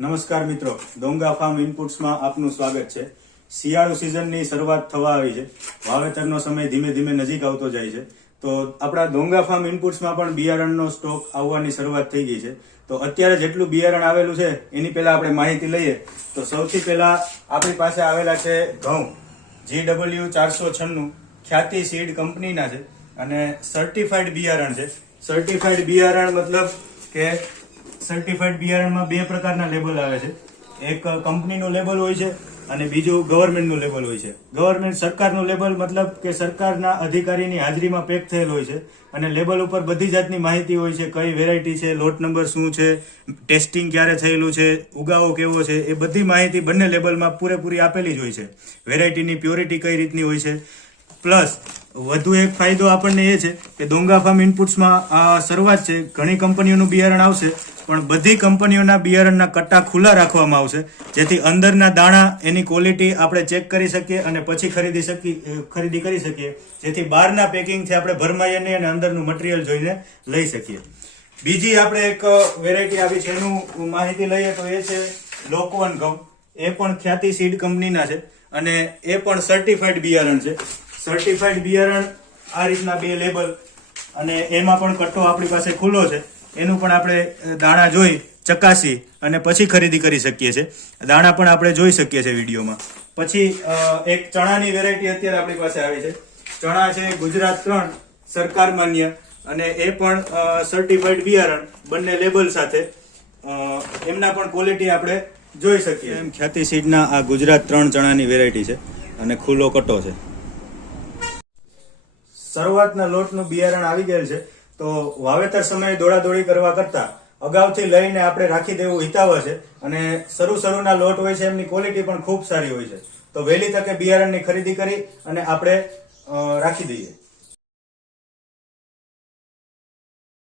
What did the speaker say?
નમસ્કાર મિત્રો, ડોંગા ફાર્મ ઇનપુટ્સમાં આપનું સ્વાગત છે। શિયાળુ સિઝનની શરૂઆત થવા આવી છે। વાવેતરનો સમય ધીમે ધીમે નજીક આવતો જાય છે। તો આપણા ડોંગા ફાર્મ ઇનપુટ્સમાં પણ બિયારણનો સ્ટોક આવવાની શરૂઆત થઈ ગઈ છે। તો અત્યારે જેટલું બિયારણ આવેલું છે એની પહેલા આપણે માહિતી લઈએ તો સૌથી પહેલા આપણી પાસે આવેલા છે ઘઉં GW496 ખ્યાતિ સીડ કંપનીના છે અને સર્ટિફાઈડ બિયારણ છે। સર્ટિફાઈડ બિયારણ મતલબ કે સર્ટિફાઈડ બિયારણમાં બે પ્રકારના લેબલ આવે છે। એક કંપનીનું લેબલ હોય છે અને બીજું ગવર્મેન્ટનું લેબલ હોય છે। ગવર્મેન્ટ સરકારનું લેબલ મતલબ કે સરકારના અધિકારીની હાજરીમાં પેક થયેલ હોય છે અને લેબલ ઉપર બધી જાતની માહિતી હોય છે, કઈ વેરાયટી છે, લોટ નંબર શું છે, ટેસ્ટિંગ ક્યારે થયેલું છે, ઉગાવો કેવો છે, એ બધી માહિતી બંને લેબલમાં પૂરેપૂરી આપેલી જ હોય છે। વેરાયટીની પ્યોરિટી કઈ રીતની હોય છે, પ્લસ વધુ એક ફાયદો આપણને એ છે કે ડોંગા ફાર્મ ઇનપુટ્સમાં આ શરૂઆત છે, ઘણી કંપનીઓનું બિયારણ આવશે પણ બધી કંપનીઓના બિયારણના કટ્ટા ખુલ્લા રાખવામાં આવશે જેથી અંદરના દાણા એની ક્વોલિટી આપણે ચેક કરી શકીએ અને પછી ખરીદી કરી શકીએ, જેથી બહારના પેકિંગથી આપણે ભરમાઈએ નહીં અને અંદરનું મટીરિયલ જોઈને લઈ શકીએ। બીજી આપણે એક વેરાયટી આવી છે એનું માહિતી લઈએ તો એ છે લોકવન ઘઉં। એ પણ ખ્યાતિ સીડ કંપનીના છે અને એ પણ સર્ટિફાઈડ બિયારણ છે। સર્ટિફાઈડ બિયારણ આ રીતના બે લેબલ અને એમાં પણ કટ્ટો આપણી પાસે ખુલ્લો છે, એનું પણ આપણે દાણા જોઈ ચકાસી અને પછી ખરીદી કરી શકીએ છીએ। દાણા પણ આપણે જોઈ શકીએ છીએ વિડીયોમાં। પછી એક ચણાની વેરાયટી અત્યારે આપણી પાસે આવી છે। ચણા છે ગુજરાત 3 સરકાર માન્ય અને એ પણ સર્ટિફાઈડ બિયારણ બંને લેબલ સાથે, એમના પણ ક્વોલિટી આપણે જોઈ શકીએ। એમ ખ્યાતિ સીડના આ ગુજરાત 3 ચણાની વેરાયટી છે અને ખુલ્લો કટ્ટો છે। શરૂઆતના લોટનું બિયારણ આવી ગયેલ છે તો વાવેતર સમયે દોડાદોડી કરવા કરતા અગાઉથી લઈને આપણે રાખી દેવું હિતાવહ છે અને શરૂના લોટ હોય છે એમની ક્વોલિટી પણ ખૂબ સારી હોય છે। તો વહેલી તકે બિયારણની ખરીદી કરી અને આપણે રાખી દઈએ।